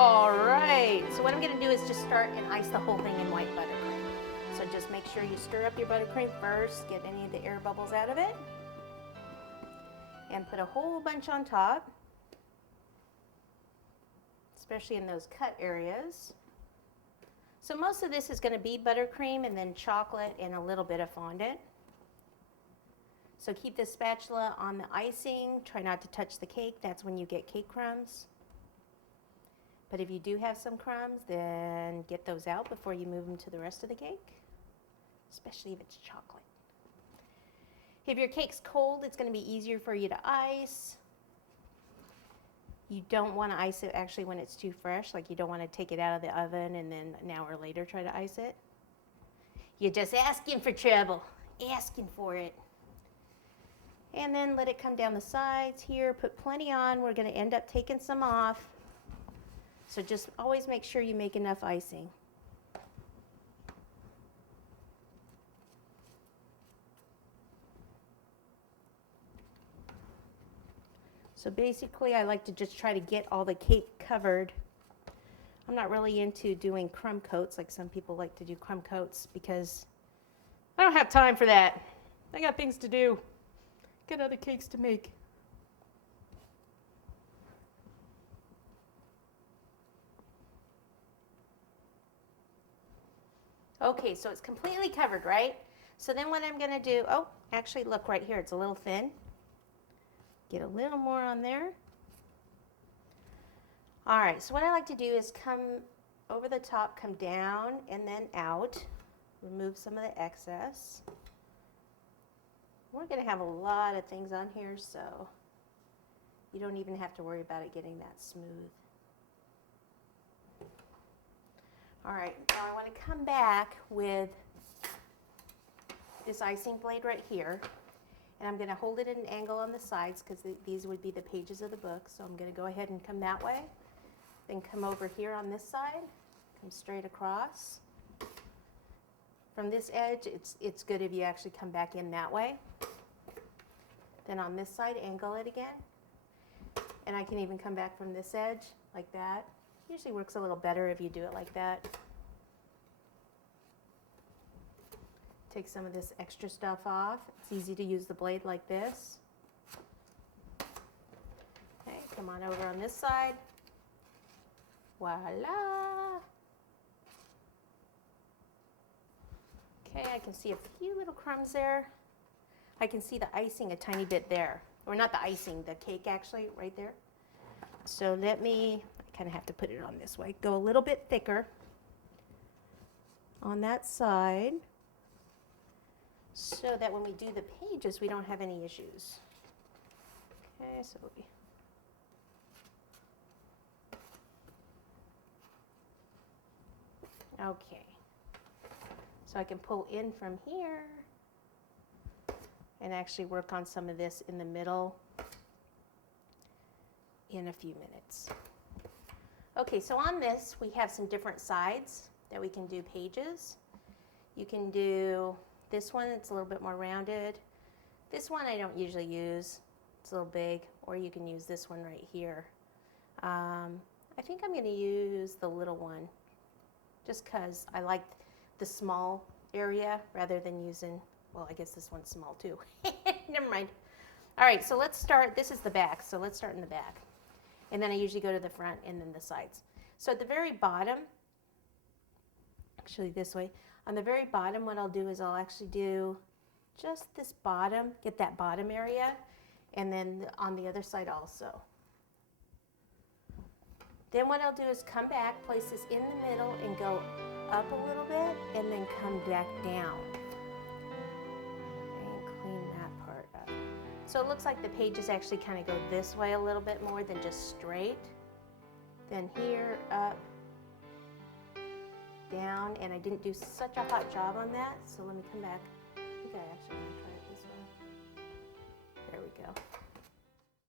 All right, so what I'm gonna do is just start and ice the whole thing in white buttercream. So just make sure you stir up your buttercream first, get any of the air bubbles out of it, and put a whole bunch on top, especially in those cut areas. So most of this is gonna be buttercream and then chocolate and a little bit of fondant. So keep the spatula on the icing, try not to touch the cake, that's when you get cake crumbs. But if you do have some crumbs, then get those out before you move them to the rest of the cake, especially if it's chocolate. If your cake's cold, it's going to be easier for you to ice. You don't want to ice it actually when it's too fresh, like you don't want to take it out of the oven and then an hour later try to ice it. You're just asking for trouble, asking for it. And then let it come down the sides here, put plenty on. We're going to end up taking some off. So just always make sure you make enough icing. So basically I like to just try to get all the cake covered. I'm not really into doing crumb coats like some people like to do crumb coats because I don't have time for that. I got things to do. Got other cakes to make. Okay, so it's completely covered, right? So then what I'm going to do, oh, actually look right here, it's a little thin. Get a little more on there. All right, so what I like to do is come over the top, come down and then out. Remove some of the excess. We're going to have a lot of things on here, so you don't even have to worry about it getting that smooth. All right, now I want to come back with this icing blade right here, and I'm going to hold it at an angle on the sides because these would be the pages of the book. So I'm going to go ahead and come that way, then come over here on this side, come straight across. From this edge, it's good if you actually come back in that way. Then on this side, angle it again, and I can even come back from this edge like that. Usually works a little better if you do it like that. Take some of this extra stuff off. It's easy to use the blade like this. Okay, come on over on this side. Voila. Okay, I can see a few little crumbs there. I can see the icing a tiny bit there. Or not the icing, the cake actually, right there. So let me, I kind of have to put it on this way. Go a little bit thicker on that side so that when we do the pages, we don't have any issues. Okay, so okay. So I can pull in from here and actually work on some of this in the middle in a few minutes. Okay, so on this, we have some different sides that we can do pages. You can do this one, it's a little bit more rounded. This one I don't usually use, it's a little big, or you can use this one right here. I think I'm gonna use the little one just because I like the small area rather than using, well, I guess this one's small too. Never mind. All right, so let's start, this is the back, so let's start in the back. And then I usually go to the front and then the sides. So at the very bottom, actually this way, on the very bottom what I'll do is I'll actually do just this bottom, get that bottom area, and then on the other side also. Then what I'll do is come back, place this in the middle and go up a little bit and then come back down. And clean that part up. So it looks like the pages actually kind of go this way a little bit more than just straight. Then here, up, down, and I didn't do such a hot job on that, so let me come back. I think I actually want to try it this way. There we go.